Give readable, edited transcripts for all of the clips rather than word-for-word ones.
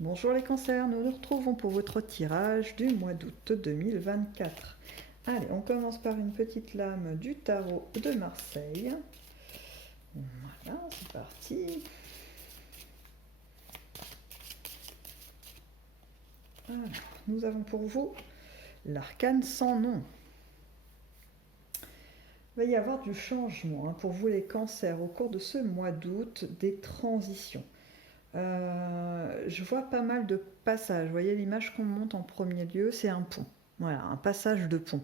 Bonjour les cancers, nous nous retrouvons pour votre tirage du mois d'août 2024. Allez, on commence par une petite lame du tarot de Marseille. Voilà, c'est parti. Alors, nous avons pour vous l'arcane sans nom. Il va y avoir du changement pour vous les cancers au cours de ce mois d'août, des transitions. Je vois pas mal de passages. Vous voyez l'image qu'on monte en premier lieu, c'est un pont. Voilà, un passage de pont.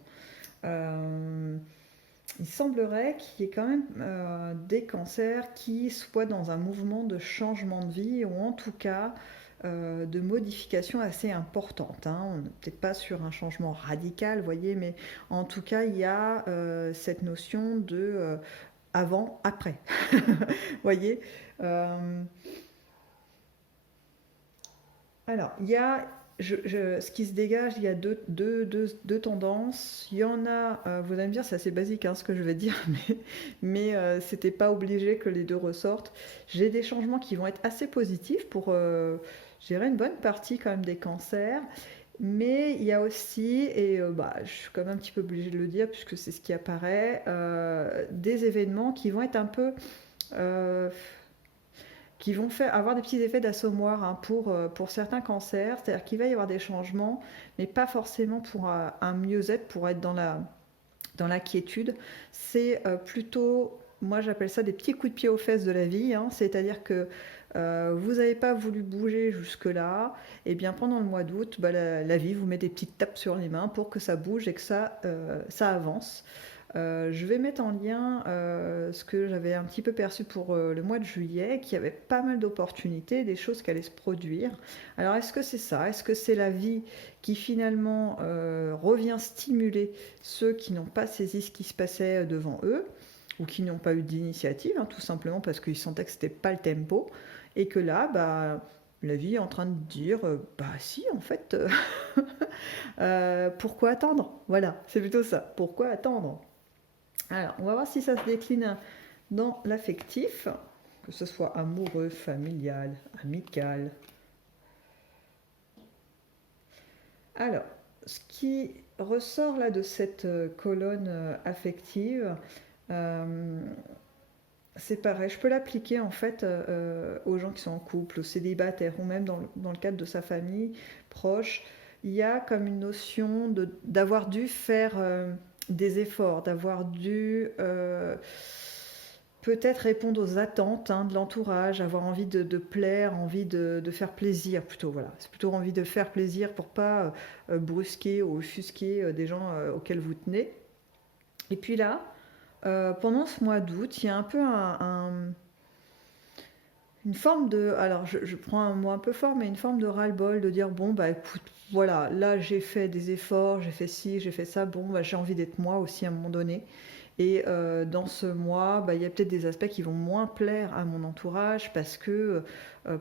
Il semblerait qu'il y ait quand même des cancers qui soient dans un mouvement de changement de vie ou en tout cas de modification assez importante. On n'est peut-être pas sur un changement radical, vous voyez, mais en tout cas, il y a cette notion de avant, après. Vous voyez alors, il y a, ce qui se dégage, il y a deux tendances. Il y en a, vous allez me dire, c'est assez basique ce que je vais dire, mais c'était pas obligé que les deux ressortent. J'ai des changements qui vont être assez positifs pour, je dirais, une bonne partie quand même des cancers. Mais il y a aussi, et je suis quand même un petit peu obligée de le dire puisque c'est ce qui apparaît, des événements qui vont être un peu... euh, qui vont avoir des petits effets d'assommoir pour certains cancers. C'est-à-dire qu'il va y avoir des changements, mais pas forcément pour un mieux-être, pour être dans la quiétude. C'est plutôt, moi j'appelle ça des petits coups de pied aux fesses de la vie. C'est-à-dire que vous n'avez pas voulu bouger jusque-là, et bien pendant le mois d'août, la vie vous met des petites tapes sur les mains pour que ça bouge et que ça avance. Je vais mettre en lien ce que j'avais un petit peu perçu pour le mois de juillet, qu'il y avait pas mal d'opportunités, des choses qui allaient se produire. Alors est-ce que c'est ça? Est-ce que c'est la vie qui finalement revient stimuler ceux qui n'ont pas saisi ce qui se passait devant eux ou qui n'ont pas eu d'initiative, tout simplement parce qu'ils sentaient que c'était pas le tempo et que là, la vie est en train de dire si en fait pourquoi attendre, voilà, c'est plutôt ça, pourquoi attendre. Alors, on va voir si ça se décline dans l'affectif, que ce soit amoureux, familial, amical. Alors, ce qui ressort là de cette colonne affective, c'est pareil, je peux l'appliquer en fait aux gens qui sont en couple, aux célibataires ou même dans le cadre de sa famille proche. Il y a comme une notion d'avoir dû faire des efforts, d'avoir dû peut-être répondre aux attentes de l'entourage, avoir envie de plaire, envie de faire plaisir plutôt. Voilà, c'est plutôt envie de faire plaisir pour pas brusquer ou offusquer des gens auxquels vous tenez. Et puis là, pendant ce mois d'août, il y a un peu une forme de... Alors, je prends un mot un peu fort, mais une forme de ras-le-bol, de dire, bon, écoute, voilà, là, j'ai fait des efforts, j'ai fait ci, j'ai fait ça, bon, j'ai envie d'être moi aussi à un moment donné. Et dans ce mois, il y a peut-être des aspects qui vont moins plaire à mon entourage parce que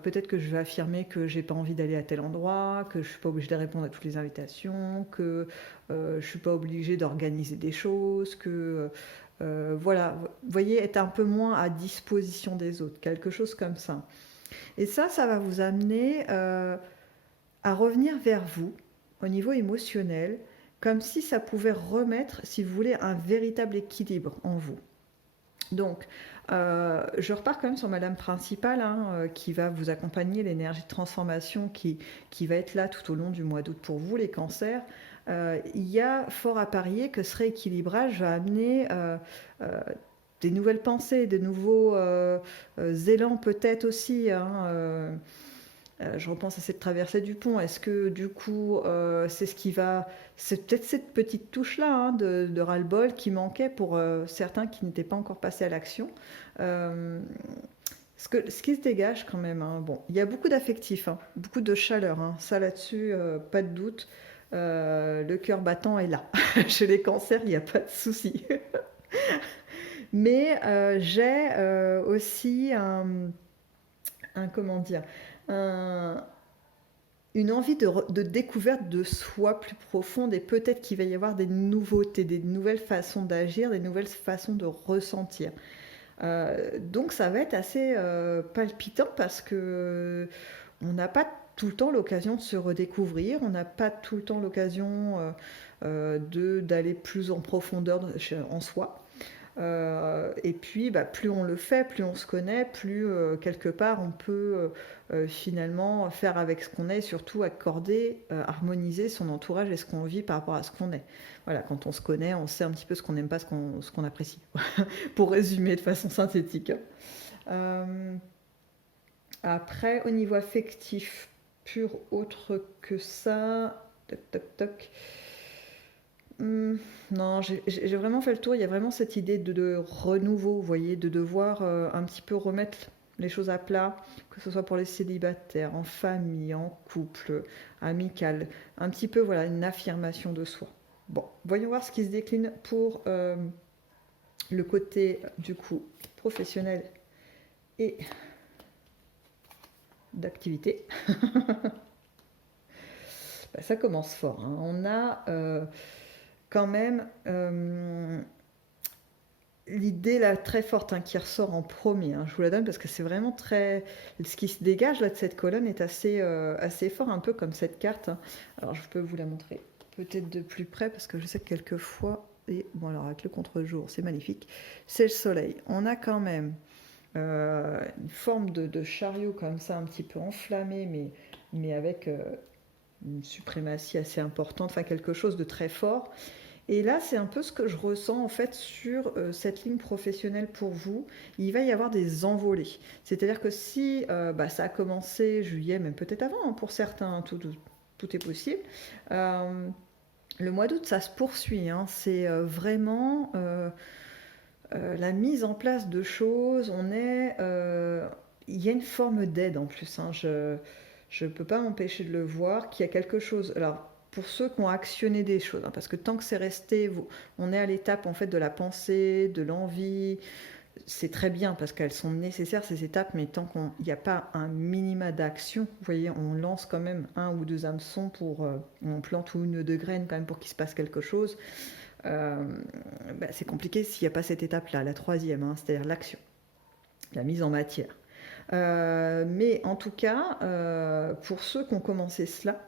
peut-être que je vais affirmer que j'ai pas envie d'aller à tel endroit, que je suis pas obligée de répondre à toutes les invitations, que je suis pas obligée d'organiser des choses, que voilà, vous voyez, être un peu moins à disposition des autres, quelque chose comme ça. Et ça va vous amener à revenir vers vous au niveau émotionnel, comme si ça pouvait remettre, si vous voulez, un véritable équilibre en vous. Donc, je repars quand même sur ma lame principale qui va vous accompagner, l'énergie de transformation qui va être là tout au long du mois d'août pour vous, les cancers. Il y a fort à parier que ce rééquilibrage va amener des nouvelles pensées, des nouveaux élans peut-être aussi. Je repense à cette traversée du pont. Est-ce que du coup, c'est ce qui va... C'est peut-être cette petite touche-là de ras-le-bol qui manquait pour certains qui n'étaient pas encore passés à l'action. Ce qui se dégage quand même, bon, il y a beaucoup d'affectifs, beaucoup de chaleur. Ça là-dessus, pas de doute. Le cœur battant est là. Chez les cancers, il n'y a pas de souci. Mais j'ai aussi comment dire, une envie de découverte de soi plus profonde et peut-être qu'il va y avoir des nouveautés, des nouvelles façons d'agir, des nouvelles façons de ressentir. Donc ça va être assez palpitant parce que on n'a pas tout le temps l'occasion de se redécouvrir, on n'a pas tout le temps l'occasion d'aller plus en profondeur en soi. Et puis, plus on le fait, plus on se connaît, plus quelque part on peut finalement faire avec ce qu'on est, et surtout accorder, harmoniser son entourage et ce qu'on vit par rapport à ce qu'on est. Voilà, quand on se connaît, on sait un petit peu ce qu'on n'aime pas, ce qu'on apprécie. Pour résumer de façon synthétique. Euh, Après, au niveau affectif, pur autre que ça, toc toc toc. Non, j'ai vraiment fait le tour. Il y a vraiment cette idée de renouveau, vous voyez, de devoir un petit peu remettre les choses à plat, que ce soit pour les célibataires, en famille, en couple, amical. Un petit peu, voilà, une affirmation de soi. Bon, voyons voir ce qui se décline pour le côté, du coup, professionnel et d'activité. Ça commence fort, hein. On a quand même l'idée là très forte, hein, qui ressort en premier, hein. Je vous la donne parce que c'est vraiment très... Ce qui se dégage là de cette colonne est assez fort, un peu comme cette carte, hein. Alors je peux vous la montrer peut-être de plus près parce que je sais que quelquefois... Et bon, alors avec le contre-jour, c'est magnifique. C'est le soleil. On a quand même une forme de chariot comme ça, un petit peu enflammé, mais avec une suprématie assez importante, enfin quelque chose de très fort. Et là, c'est un peu ce que je ressens en fait sur cette ligne professionnelle pour vous. Il va y avoir des envolées. C'est-à-dire que si ça a commencé juillet, même peut-être avant, hein, pour certains, hein, tout est possible. Le mois d'août, ça se poursuit, hein. C'est vraiment la mise en place de choses. Il y a une forme d'aide en plus, hein. Je ne peux pas m'empêcher de le voir, qu'il y a quelque chose. Alors, pour ceux qui ont actionné des choses, hein, parce que tant que c'est resté, on est à l'étape en fait de la pensée, de l'envie. C'est très bien parce qu'elles sont nécessaires ces étapes, mais tant qu'il n'y a pas un minima d'action, vous voyez, on lance quand même un ou deux hameçons on plante une ou deux graines quand même pour qu'il se passe quelque chose. Euh, c'est compliqué s'il n'y a pas cette étape-là, la troisième, hein, c'est-à-dire l'action, la mise en matière. Mais en tout cas, pour ceux qui ont commencé cela,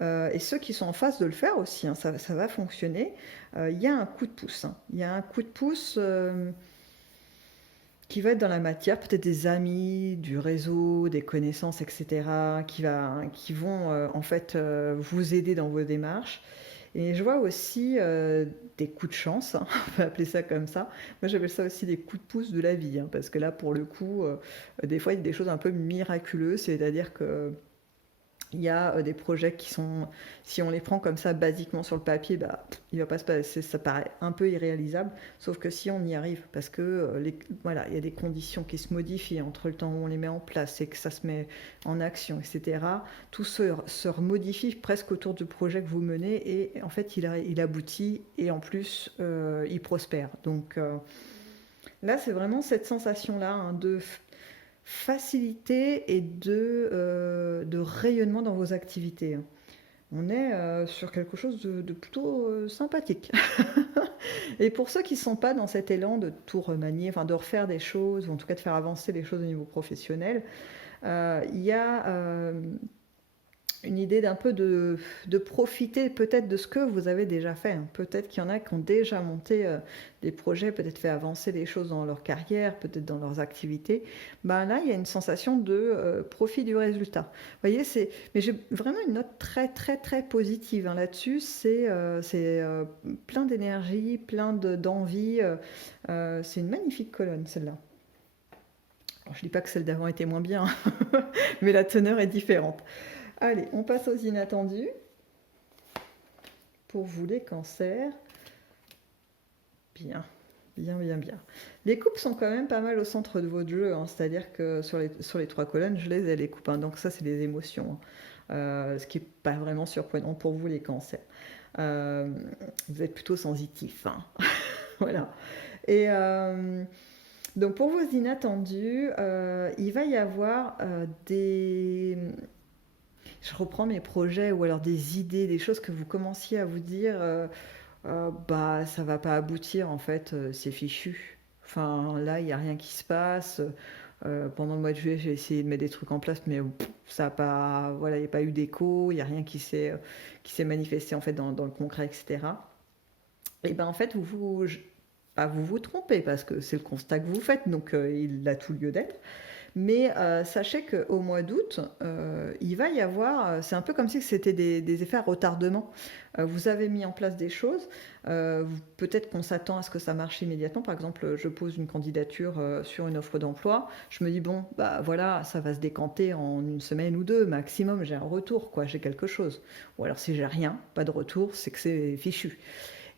et ceux qui sont en phase de le faire aussi, hein, ça va fonctionner, il y a un coup de pouce, hein. Il y a un coup de pouce qui va être dans la matière, peut-être des amis, du réseau, des connaissances, etc., qui vont en fait vous aider dans vos démarches. Et je vois aussi des coups de chance, hein, on peut appeler ça comme ça. Moi, j'appelle ça aussi des coups de pouce de la vie, hein, parce que là, pour le coup, des fois, il y a des choses un peu miraculeuses, c'est-à-dire que il y a des projets qui sont, si on les prend comme ça basiquement sur le papier, il va pas se passer, ça paraît un peu irréalisable, sauf que si on y arrive, parce que voilà, il y a des conditions qui se modifient entre le temps où on les met en place et que ça se met en action, etc. Tout se remodifie presque autour du projet que vous menez et en fait il aboutit et en plus il prospère. Donc là c'est vraiment cette sensation-là, hein, de facilité et de rayonnement dans vos activités, hein. On est sur quelque chose de plutôt sympathique. Et pour ceux qui ne sont pas dans cet élan de tout remanier, enfin de refaire des choses, ou en tout cas de faire avancer les choses au niveau professionnel, il y a une idée d'un peu de profiter peut-être de ce que vous avez déjà fait, hein. Peut-être qu'il y en a qui ont déjà monté des projets, peut-être fait avancer les choses dans leur carrière, peut-être dans leurs activités. Là, il y a une sensation de profit du résultat. Vous voyez, mais j'ai vraiment une note très très très positive, hein, là-dessus. C'est plein d'énergie, plein d'envie. C'est une magnifique colonne, celle-là. Alors, je ne dis pas que celle d'avant était moins bien, mais la teneur est différente. Allez, on passe aux inattendus. Pour vous, les cancers. Bien, bien, bien, bien. Les coupes sont quand même pas mal au centre de votre jeu, hein. C'est-à-dire que sur les trois colonnes, je les ai, les coupes, hein. Donc ça, c'est des émotions, hein. Ce qui n'est pas vraiment surprenant pour vous, les cancers. Vous êtes plutôt sensitifs, hein. Voilà. Et donc pour vos inattendus, il va y avoir des... Je reprends mes projets ou alors des idées, des choses que vous commenciez à vous dire, ça va pas aboutir en fait, c'est fichu. Enfin là, il n'y a rien qui se passe. Pendant le mois de juillet, j'ai essayé de mettre des trucs en place, mais ça a pas, voilà, il n'y a pas eu d'écho, il n'y a rien qui s'est manifesté en fait dans le concret, etc. Et ben en fait, vous vous trompez parce que c'est le constat que vous faites, donc il a tout lieu d'être. Mais sachez qu'au mois d'août, il va y avoir, c'est un peu comme si c'était des effets à retardement. Vous avez mis en place des choses, peut-être qu'on s'attend à ce que ça marche immédiatement. Par exemple, je pose une candidature sur une offre d'emploi, je me dis, bon, bah voilà, ça va se décanter en une semaine ou deux maximum, j'ai un retour, quoi, j'ai quelque chose. Ou alors si j'ai rien, pas de retour, c'est que c'est fichu.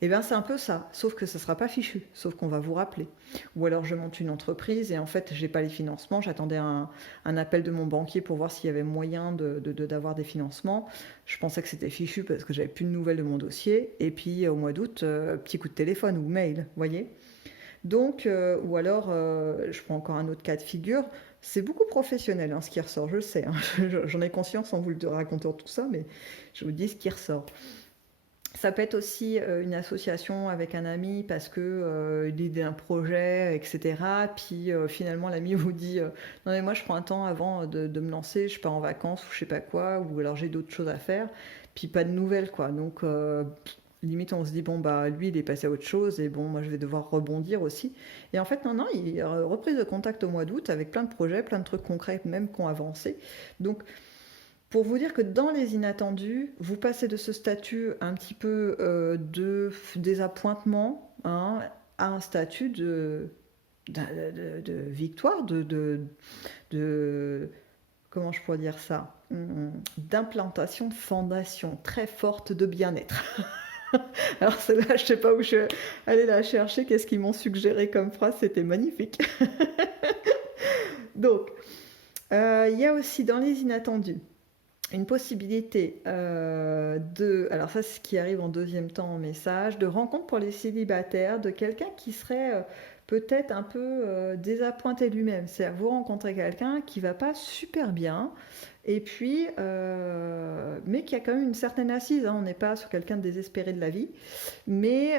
Eh bien, c'est un peu ça, sauf que ça ne sera pas fichu, sauf qu'on va vous rappeler. Ou alors je monte une entreprise et en fait, j'ai pas les financements, j'attendais un appel de mon banquier pour voir s'il y avait moyen d'avoir des financements. Je pensais que c'était fichu parce que j'avais plus de nouvelles de mon dossier. Et puis au mois d'août, petit coup de téléphone ou mail, vous voyez. Donc, ou alors, je prends encore un autre cas de figure. C'est beaucoup professionnel hein, ce qui ressort, je le sais. Hein. J'en ai conscience en vous le racontant tout ça, mais je vous dis ce qui ressort. Ça peut être aussi une association avec un ami parce que l'idée d'un projet, etc. Puis finalement l'ami vous dit non mais moi je prends un temps avant de me lancer, je pars en vacances ou je sais pas quoi, ou alors j'ai d'autres choses à faire. Puis pas de nouvelles quoi. Donc limite on se dit bon bah lui il est passé à autre chose et bon moi je vais devoir rebondir aussi. Et en fait non il y a reprise de contact au mois d'août avec plein de projets, plein de trucs concrets même qui ont avancé. Donc pour vous dire que dans les inattendus, vous passez de ce statut un petit peu de désappointement hein, à un statut de victoire, de- comment je pourrais dire ça, d'implantation de fondation très forte de bien-être. Alors celle-là, je sais pas où je suis allée la chercher, qu'est-ce qu'ils m'ont suggéré comme phrase, c'était magnifique. Donc, il y a aussi dans les inattendus une possibilité alors ça c'est ce qui arrive en deuxième temps en message, de rencontre pour les célibataires, de quelqu'un qui serait peut-être un peu désappointé lui-même. C'est-à-dire vous rencontrez quelqu'un qui va pas super bien, et puis, mais qui a quand même une certaine assise, hein. On n'est pas sur quelqu'un de désespéré de la vie, mais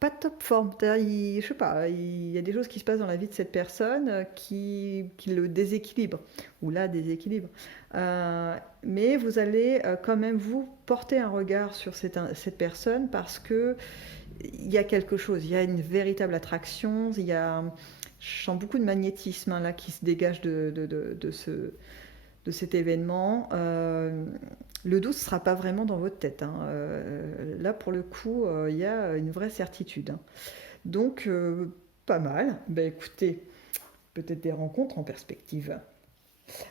pas de top forme. Je sais pas, il y a des choses qui se passent dans la vie de cette personne qui le déséquilibrent, ou la déséquilibrent. Mais vous allez quand même vous porter un regard sur cette personne parce que il y a quelque chose, il y a une véritable attraction, je sens beaucoup de magnétisme hein, là qui se dégage de cet événement. Le doute ne sera pas vraiment dans votre tête. Hein. Là, pour le coup, il y a une vraie certitude. Hein. Donc, pas mal. Ben, écoutez, peut-être des rencontres en perspective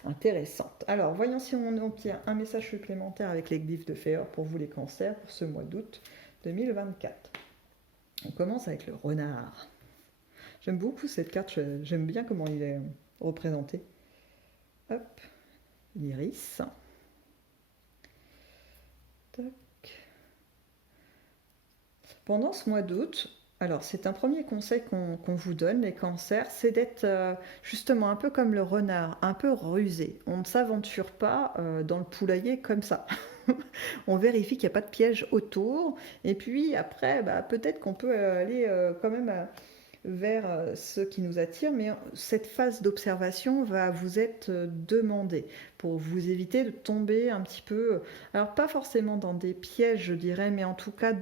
intéressantes. Alors, voyons si on obtient un message supplémentaire avec les glyphes de Féor pour vous les cancers pour ce mois d'août 2024. On commence avec le renard. J'aime beaucoup cette carte, j'aime bien comment il est représenté. Hop, l'iris. Pendant ce mois d'août, alors c'est un premier conseil qu'on vous donne, les cancers, c'est d'être justement un peu comme le renard, un peu rusé. On ne s'aventure pas dans le poulailler comme ça. On vérifie qu'il n'y a pas de piège autour. Et puis après, bah, peut-être qu'on peut aller quand même vers ce qui nous attire, mais cette phase d'observation va vous être demandée pour vous éviter de tomber un petit peu, alors pas forcément dans des pièges, je dirais, mais en tout cas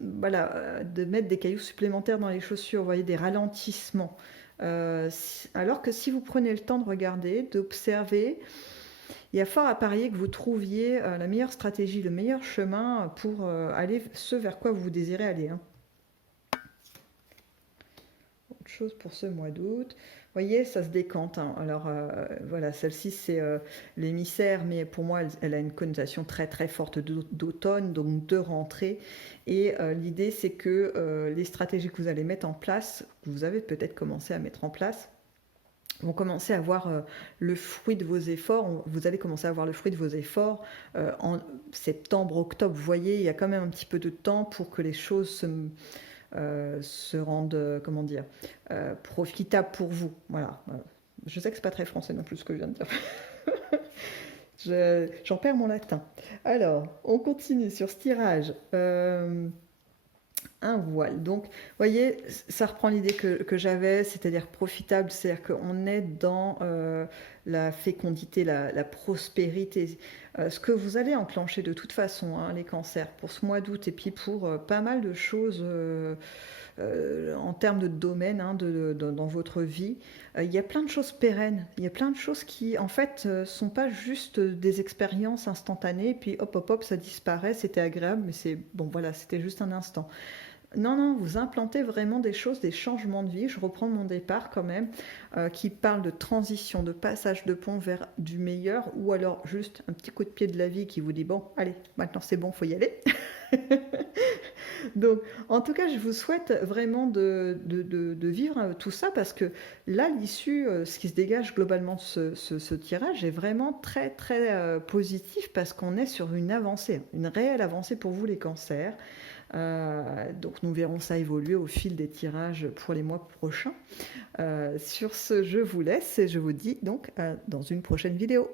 voilà, de mettre des cailloux supplémentaires dans les chaussures, vous voyez, des ralentissements. Alors que si vous prenez le temps de regarder, d'observer, il y a fort à parier que vous trouviez la meilleure stratégie, le meilleur chemin pour aller ce vers quoi vous désirez aller. Hein. Autre chose pour ce mois d'août. Vous voyez, ça se décante. Hein. Alors voilà, celle-ci c'est l'émissaire, mais pour moi elle a une connotation très très forte d'automne, donc de rentrée. Et l'idée c'est que les stratégies que vous allez mettre en place, que vous avez peut-être commencé à mettre en place, vont commencer à voir le fruit de vos efforts. Vous allez commencer à voir le fruit de vos efforts en septembre, octobre. Vous voyez, il y a quand même un petit peu de temps pour que les choses se rendent, comment dire, profitables pour vous. Voilà. Je sais que c'est pas très français non plus ce que je viens de dire. J'en perds mon latin. Alors, on continue sur ce tirage. un voile. Donc, vous voyez, ça reprend l'idée que j'avais, c'est-à-dire profitable, c'est-à-dire qu'on est dans la fécondité, la prospérité. Ce que vous allez enclencher de toute façon, hein, les cancers, pour ce mois d'août et puis pour pas mal de choses en termes de domaine, hein, dans votre vie, il y a plein de choses pérennes. Il y a plein de choses qui, en fait, sont pas juste des expériences instantanées, puis hop, hop, hop, ça disparaît, c'était agréable, mais c'est bon, voilà, c'était juste un instant. Non, non, vous implantez vraiment des choses, des changements de vie. Je reprends mon départ quand même, qui parle de transition, de passage de pont vers du meilleur, ou alors juste un petit coup de pied de la vie qui vous dit, bon, allez, maintenant c'est bon, faut y aller. Donc, en tout cas, je vous souhaite vraiment de vivre tout ça parce que là, l'issue, ce qui se dégage globalement de ce tirage est vraiment très, très positif parce qu'on est sur une avancée, une réelle avancée pour vous, les cancers. Donc nous verrons ça évoluer au fil des tirages pour les mois prochains. Sur ce, je vous laisse et je vous dis donc dans une prochaine vidéo.